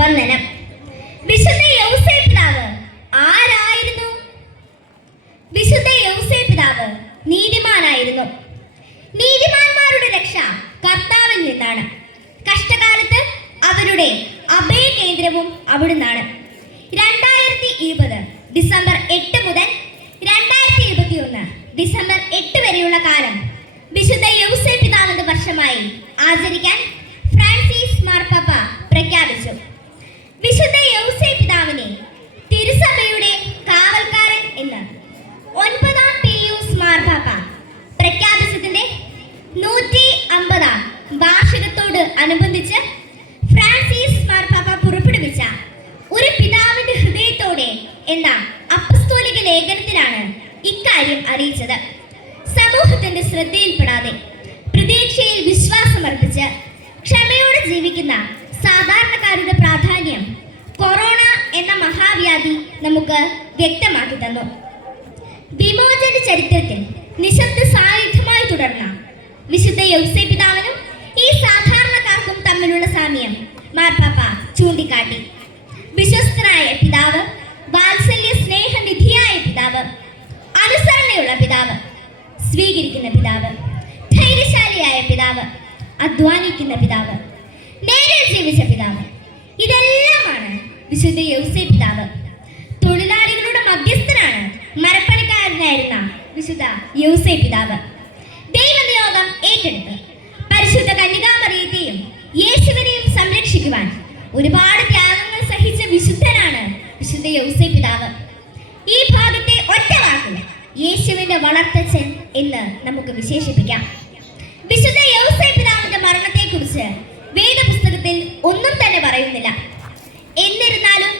വന്ദനം. വിശുദ്ധ യൗസേ പിതാവ് ആരായിരുന്നു? വിശുദ്ധ യൗസേ പിതാവ് നീതിമാനായിരുന്നു. നീതിമാന്മാരുടെ രക്ഷ കർത്താവിൽ നിന്നാണ്. കഷ്ടകാലത്ത് അവരുടെ അഭയ കേന്ദ്രവും അവിടുന്നാണ്. രണ്ടായിരത്തി ഇരുപത് ഡിസംബർ എട്ട് മുതൽ അനുബന്ധിച്ച് ഫ്രാൻസിസ് മാർപ്പാപ്പ പുറപ്പെടുവിച്ച ഒരു പിതാവിന്റെ ഹൃദയത്തോടെ എന്ന അപ്പസ്തോലിക ലേഖനത്തിലാണ് ഇക്കാര്യം അറിയിച്ചത്. സമൂഹത്തിന്റെ ശ്രദ്ധയിൽപ്പെടാതെ പ്രതീക്ഷയിൽ വിശ്വാസമർപ്പിച്ച് ക്ഷമയോടെ ജീവിക്കുന്ന സാധാരണക്കാരുടെ പ്രാധാന്യം കൊറോണ എന്ന മഹാവ്യാധി നമുക്ക് വ്യക്തമാക്കി തന്നു. വിമോചന ചരിത്രത്തിൽ നിശബ്ദ സാന്നിധ്യമായി തുടർന്ന വിശുദ്ധ യൗസേ പിതാവിനും ഈ സാധാരണക്കാർക്കും സാമ്യം. മാർപ്പാപ്പ ചൂണ്ടിക്കാട്ടി. വിശ്വസ്തനായ പിതാവ് വാത്സല്യ സ്നേഹനിധിയായ പിതാവ് അനുസരണയുള്ള പിതാവ് സ്വീകരിക്കുന്ന പിതാവ് ധൈര്യശാലിയായ പിതാവ് അധ്വാനിക്കുന്ന പിതാവ് നേരെ ജീവിച്ച പിതാവ്. ഇതെല്ലാമാണ് വിശുദ്ധ യൗസേ പിതാവ്. തൊഴിലാളികളുടെ മധ്യസ്ഥനാണ് മരപ്പണിക്കാരനായിരുന്ന വിശുദ്ധ യൗസേ പിതാവ്. ഒരുപാട് ത്യാഗങ്ങൾ സഹിച്ച വിശുദ്ധനാണ് വിശുദ്ധ യൗസേ പിതാവ്. ഈ ഭാഗത്തെ ഒറ്റ വാക്കിൽ യേശുവിന്റെ വളർത്തച്ഛൻ എന്ന് നമുക്ക് വിശേഷിപ്പിക്കാം. വിശുദ്ധ യൗസേ പിതാവിന്റെ മരണത്തെക്കുറിച്ച് വേദപുസ്തകത്തിൽ ഒന്നും തന്നെ പറയുന്നില്ല. എന്നിരുന്നാലും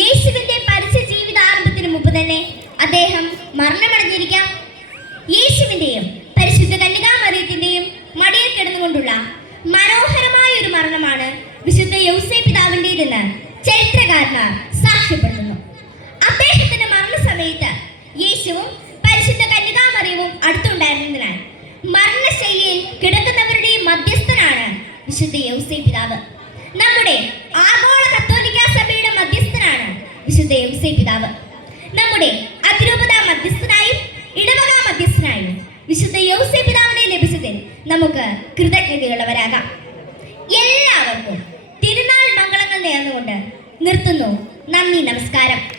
യേശുവിന്റെ പരസ്യ ജീവിതാരംഭത്തിന് മുമ്പ് തന്നെ അദ്ദേഹം മരണമടഞ്ഞിരിക്കാം. യേശുവിന്റെയും പരിശുദ്ധ കന്യകാമറിയത്തിന്റെയും മടിയിൽ കിടന്നുകൊണ്ടുള്ള മനോഹരമായ ഒരു മരണമാണ് വിശുദ്ധ യൗസേ പിതാവിന്റെതെന്ന് ചരിത്രകാരന്മാർ സാക്ഷ്യപ്പെടുത്തുന്നു. അദ്ദേഹത്തിന്റെ മരണസമയത്ത് യേശുവും പരിശുദ്ധ കന്യകാമറിയവും അടുത്തുണ്ടായിരുന്നതിനാൽ മരണശൈലിയിൽ കിടക്കുന്നവരുടെ മധ്യസ്ഥനാണ് വിശുദ്ധ യൗസേ പിതാവ്. നമ്മുടെ ആഗോള കത്തോലിക്ക സഭയുടെ മധ്യസ്ഥനാണ് വിശുദ്ധ യൗസേ പിതാവ്. നമ്മുടെ അതിരൂപത മധ്യസ്ഥനായും ഇടവക മധ്യസ്ഥനായും വിശുദ്ധ യൗസേ പിതാവിനെ ലഭിച്ചതിൽ നമുക്ക് കൃതജ്ഞതയുള്ളവരാകാം. എല്ലാവർക്കും നേർന്നുകൊണ്ട് നിർത്തുന്നു. നന്ദി നമസ്കാരം.